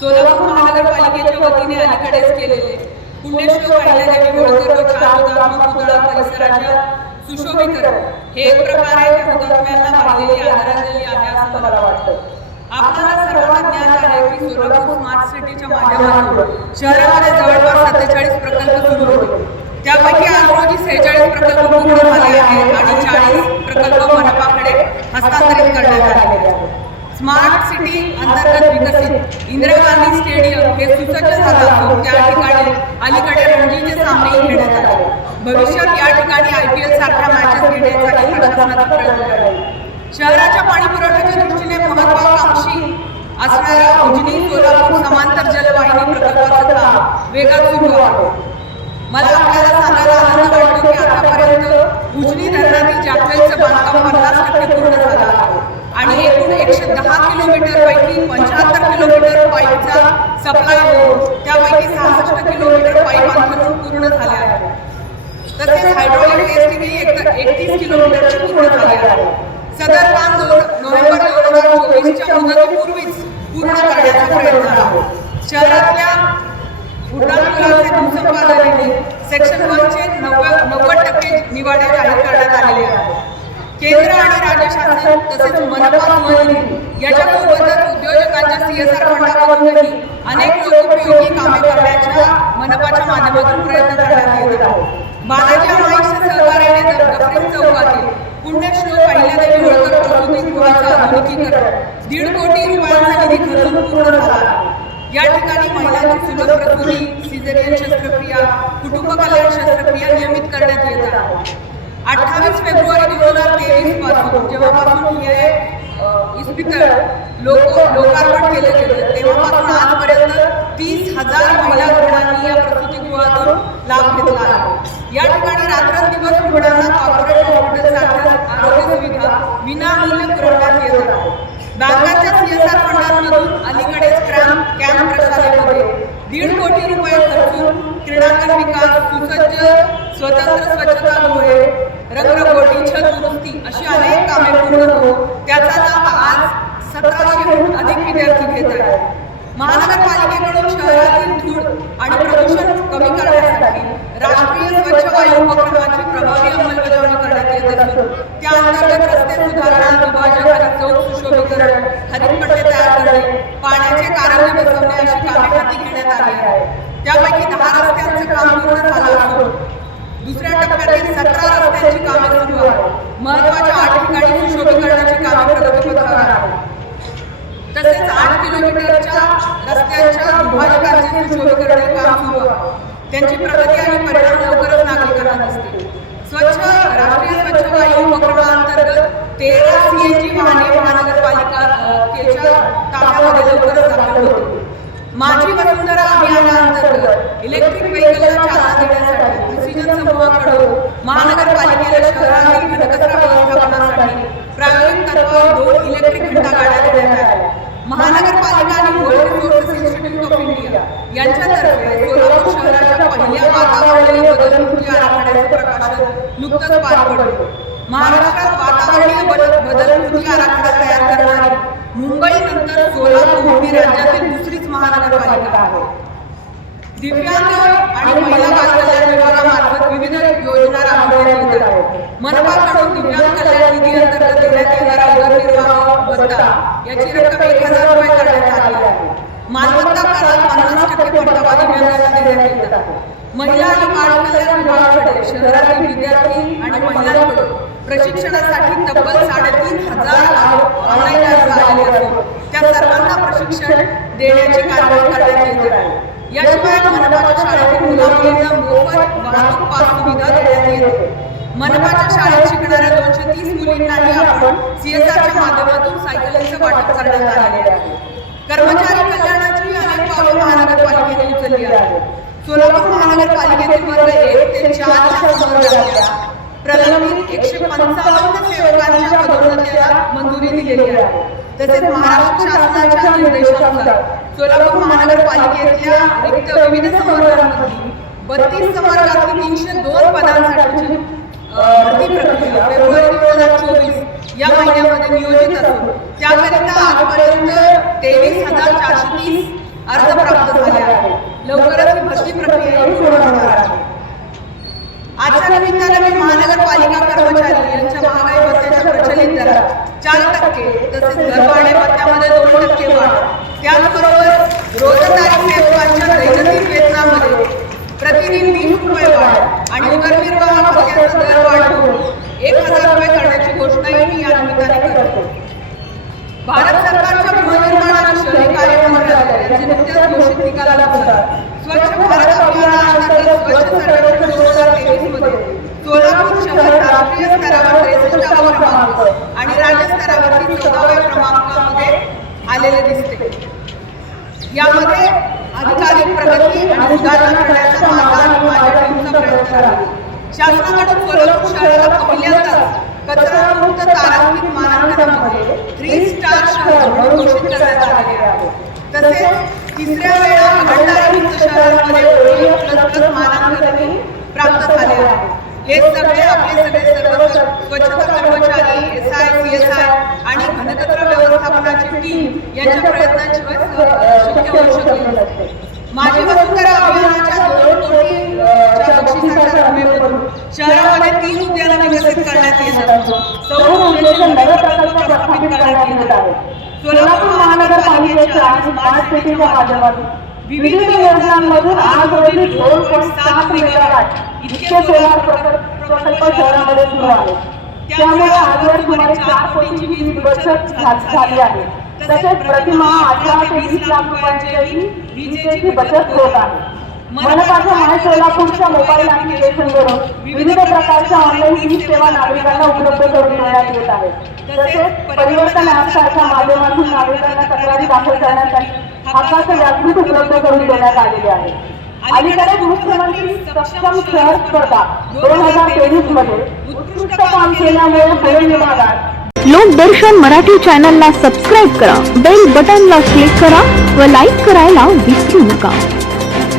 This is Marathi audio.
सोलापूर महानगरपालिकेच्या वतीने अलीकडेच केलेले पुण्यश्लोक अहिल्यादेवी होळकर हुतात्मा पुतळा परिसराच्या सुशोभीकरण. हे एक प्रकारे आहे हुतात्म्यांना वाहिलेली आदरांजली आहे असं मला वाटतं आपल्याला सर्वांना ज्ञात आहे की सोलापूर स्मार्ट सिटीच्या माध्यमातून शहरामध्ये जवळपास सत्तेचाळीस प्रकल्प सुरू होते. त्यापैकी आज रोजी सेहेचाळीस प्रकल्प पूर्ण झाले आहेत आणि चाळीस प्रकल्प मनपाकडे हस्तांतरित करण्यात आहेत स्मार्ट सिटी अंतर्गत विकसित इंदिरा गांधी स्टेडियम हे सुसज्ज झालं असून त्या ठिकाणी अलीकडे रणजीचे सामने घेण्यात आले. भविष्यात या ठिकाणी आय पी एल सारख्या मॅचेस घेण्यासाठी प्रशासनाचा प्रयत्न करेल. शहराच्या पाणी पुरवठ्याच्या दृष्टीने महत्वाकांक्षी असणाऱ्या उजनी सोलापूर समांतर जलवाहिनी प्रकल्पाचं काम वेगात सुरू आहे. मला आपल्याला सांगायला आनंद वाटतो की आतापर्यंत उजनी धरणातील जाफेलचं बांधकाम पन्नास टक्के पूर्ण झालं आहे. आणि एकूण एकशे दहा किलोमीटर पैकी पंच्याहत्तर किलोमीटर पाईपचा सप्लाय होऊन त्यापैकी सहासष्ट किलोमीटर पाईप अंतरून पूर्ण झाले आहे. तसेच हायड्रोलिक टेस्टिंगही एकतीस किलोमीटरची पूर्ण झाली आहे. सदर काम नोव्हेंबर दोन हजार चोवीसच्या मुदतीपूर्वीच पूर्ण करण्याचा प्रयत्न आहे. शहरातल्या उड्डाणपुलाचे भूसंपादनाने सेक्शन वनचे नव्वद नव्वद टक्के निवाडे जाहीर करण्यात आलेले आहेत. केंद्र आणि राज्य शासन तसेच मनपा स्वनिधी याच्यासोबतच उद्योजकांच्या सीएसआर फंडामधूनही अनेक लोकोपयोगी कामे करण्याच्या मनपाच्या माध्यमातून प्रयत्न करण्यात येत आहे बालाजी अमाईच्या दीड कोटी रुपयांचा निधी खर्चून पूर्ण झाला. या ठिकाणी महिलांची सुलभ प्रकृती सिझेरियन शस्त्रक्रिया कुटुंब कल्याण शस्त्रक्रिया नियमित करण्यात येत आहे. अठ्ठावीस फेब्रुवारी दोन हजार तेवीसपासून जेव्हापासून हे इस्पितळ लोक लोकार्पण केले गेले तेव्हापासून आजपर्यंत तीस हजार महिला रुग्णांनी या प्रसूतीगृहातून लाभ घेतला आहे. या ठिकाणी रात्रंदिवस रुग्णांना कॉर्पोरेट हॉस्पिटल सारख्या आरोग्य सुविधा विनामूल्य पुरवण्यात येत आहे. बँकांच्या सीएसआर फंडांमधून अलीकडेच क्रॅम्प कॅम्प प्रशालेमध्ये दीड कोटी रुपये खर्चून क्रीडांगण विकास सुसज्ज स्वतंत्र स्वच्छतागृहे रंगरंगोटी छत दुरुस्ती अशी अनेक कामे पूर्ण होऊन त्याचा लाभ आज सतराशेहून अधिक विद्यार्थी घेत आहेत. महानगरपालिकेकडून शहरातील धूळ आणि प्रदूषण कमी करण्यासाठी राष्ट्रीय स्वच्छ वायू उपक्रमाची प्रभावी अंमलबजावणी करण्यात येत असून त्या अंतर्गत रस्ते सुधारणा दुभाजक आणि चौक सुशोभीकरण हरितपट्टे तयार करणे पाण्याचे कारंजे बसवणे अशी कामे हाती घेण्यात आली आहेत त्यापैकी दहा रस्त्यांचं काम पूर्ण झालं असून दुसऱ्या टप्प्यातील सतरा रस्त्यांची कामे सुरू आहेत. महत्त्वाच्या आठ ठिकाणी सुशोभीकरणाची कामे प्रगतीपथावर आहेत. तसेच आठ किलोमीटरच्या रस्त्यांच्या दुभाजकांचे सुशोभीकरण काम सुरू आहे. त्यांची प्रगती आणि परिणाम लवकरच नागरिकांना दिसतील. स्वच्छ राष्ट्रीय स्वच्छ वायू उपक्रमाअंतर्गत तेरा सीएनजी वाहने महानगरपालिकेच्या ताफ्यामध्ये लवकरच माझी वसुंधरा अभियानाअंतर्गत इलेक्ट्रिक व्हेकलला चालना देण्यासाठी प्रिसिजन समूहाकडून महानगरपालिकेला शहरातील घनकचरा व्यवस्थापनासाठी प्रायोगिक तत्वावर दोन इलेक्ट्रिक घंटा गाड्या देण्यात आल्या. महानगरपालिका आणि world resources institute of India यांच्यातर्फे सोलापूर शहराच्या पहिल्या वातावरणीय बदल कृती आराखड्याचे प्रकाशन नुकतंच पार पडले. महाराष्ट्रात वातावरणीय बदल कृती आराखडा तयार करणारी मुंबईनंतर सोलापूर ही राज्यातील महानगरपालिका आहे. दिव्यांग आणि महिला बाल कल्याण विभागामार्फत विविध योजना राबवण्यात येत आहेत. मनपाकडून दिव्यांग कल्याण निधी अंतर्गत देण्यात येणारा उदरनिर्वाह भत्ता याची रक्कम एक हजार रुपये करण्यात आली आहे. मालमत्ता करात पन्नास टक्के परतावा दिव्यांगांना देण्यात येत आहे. महिला आणि बाल कल्याण विभागाकडे शहरातील विद्यार्थी आणि महिलांकडून प्रशिक्षणासाठी तब्बल साडेतीन हजार ऑनलाईन अर्ज आलेले असून त्या सर्वांना प्रशिक्षण देण्याची कारवाई करण्यात येत आहे. याशिवाय मनपाच्या शाळेतील मुलामुलींना मोफत वाहतूक पास सुविधा देण्यात येते. मनपाच्या शाळेत शिकणाऱ्या दोनशे तीस मुलींनाही आपण सीएसआरच्या माध्यमातून सायकलींचं वाटप करण्यात आलेले आहे. कर्मचारी कल्याणाची अनेक पावले महानगरपालिकेने उचलली आहेत. सोलापूर महानगरपालिकेतील वर्ग एक ते चारच्या संवर्गातल्या प्रलंबित एकशे पंचावन्न सेवकांच्या मंजुरी दिलेली आहे. तसेच महाराष्ट्र शासनाच्या निर्देशानुसार सोलापूर महानगरपालिकेतल्या रिक्त विविध संवर्गांमध्ये बत्तीस संवर्गातील तीनशे दोन पदांसाठीची भरती प्रक्रिया. फेब्रुवारी दोन हजार चोवीस या महिन्यामध्ये नियोजित असून त्याकरिता आजपर्यंत तेवीस हजार चारशे तीस अर्ज प्राप्त झाले आहेत. लवकरच भरती प्रक्रिया होणार आहे. आजच्या निमित्तानं मी महानगरपालिका कर्मचारी यांच्या महागाई भत्त्याच्या प्रचलित दरात चार टक्के तसेच घरभाडे भत्त्यामध्ये दोन टक्के वाढ. त्याचबरोबर रोजंदारी सेवकांच्या दैनंदिन वेतनामध्ये प्रतिदिन तीन रुपये वाढ आणि उदरनिर्वाह भत्त्याचा दर वाढवून एक हजार रुपये करण्याची घोषणाही मी या निमित्ताने करतो. भारत सरकारच्या गृहनिर्माण आणि शहरी कार्य मंत्रालय यांच्या नुकत्याच घोषित निकालाला स्वच्छ भारत अभियानाअंतर्गत स्वच्छ सर्वेक्षण दोन हजार तेवीसमध्ये सोलापूर शहर राष्ट्रीय स्तरावर त्रेसष्टावा क्रमांक आणि राज्य स्तरावरती चौदाव्या क्रमांकामध्ये आलेले दिसते यामध्ये अधिकाधिक प्रगती आणि सुधारणा करण्याचा माझा आणि माझ्या टीमचा प्रयत्न राहील शासनाकडून सोलापूर शहराला पहिल्यांदाच कचरा मुक्त तारांकित मानांकनामध्ये थ्री स्टार शहर म्हणून घोषित करण्यात आले आहे तसेच तिसऱ्या वेळा खबरदारीयुक्त शहरांमध्ये ओळी प्लस प्लस मानांकनही प्राप्त झाले आहे. हे सगळे आपले सगळे सर्व स्वच्छता कर्मचारी S I C S I आणि घनकचरा व्यवस्थापनाची टीम यांच्या प्रयत्नांशिवाय शक्य होऊ शकले नसते माझी वसुंधरा अभियानाच्या दोन कोटी शहरामध्ये तीन उद्यानं विकसित करण्यात येत असून सौर ऊर्जेचे नवे प्रकल्प प्रस्थापित करण्यात येत आहेत सोलापूर महानगरपालिकेच्या आणि स्मार्ट सिटीच्या माध्यमातून विविध योजनांमधून आज रोजी दोन पॉईंट सात मेगावॅट इतके सोलार प्रकल्प प्रकल्प शहरामध्ये सुरू आहेत. त्यामुळे आजवर सुमारे चार कोटींची वीज बचत झाली आहे. तसेच प्रतिमाह अठरा ते वीस लाख रुपयांची विजेची बचत होत आहे. मनपाच्या माय सोलापूरच्या मोबाईल ऍप्लिकेशनवरून विविध प्रकारच्या ऑनलाईन वीज सेवा नागरिकांना उपलब्ध करून देण्यात येत आहे तसेच परिवर्तन ऍपसारख्या माध्यमातून नागरिकांना तक्रारी दाखल करण्यासाठी हक्काचं व्यासपीठ उपलब्ध करून देण्यात आलेले आहे. अलीकडेच मुख्यमंत्री सक्षम शहर स्पर्धा दोन हजार तेवीसमध्ये उत्कृष्ट काम केल्यामुळे पुणे विभागात लोकदर्शन मराठी चॅनलला सबस्क्राईब करा. बेल बटनला क्लिक करा व लाईक करायला विसरू नका.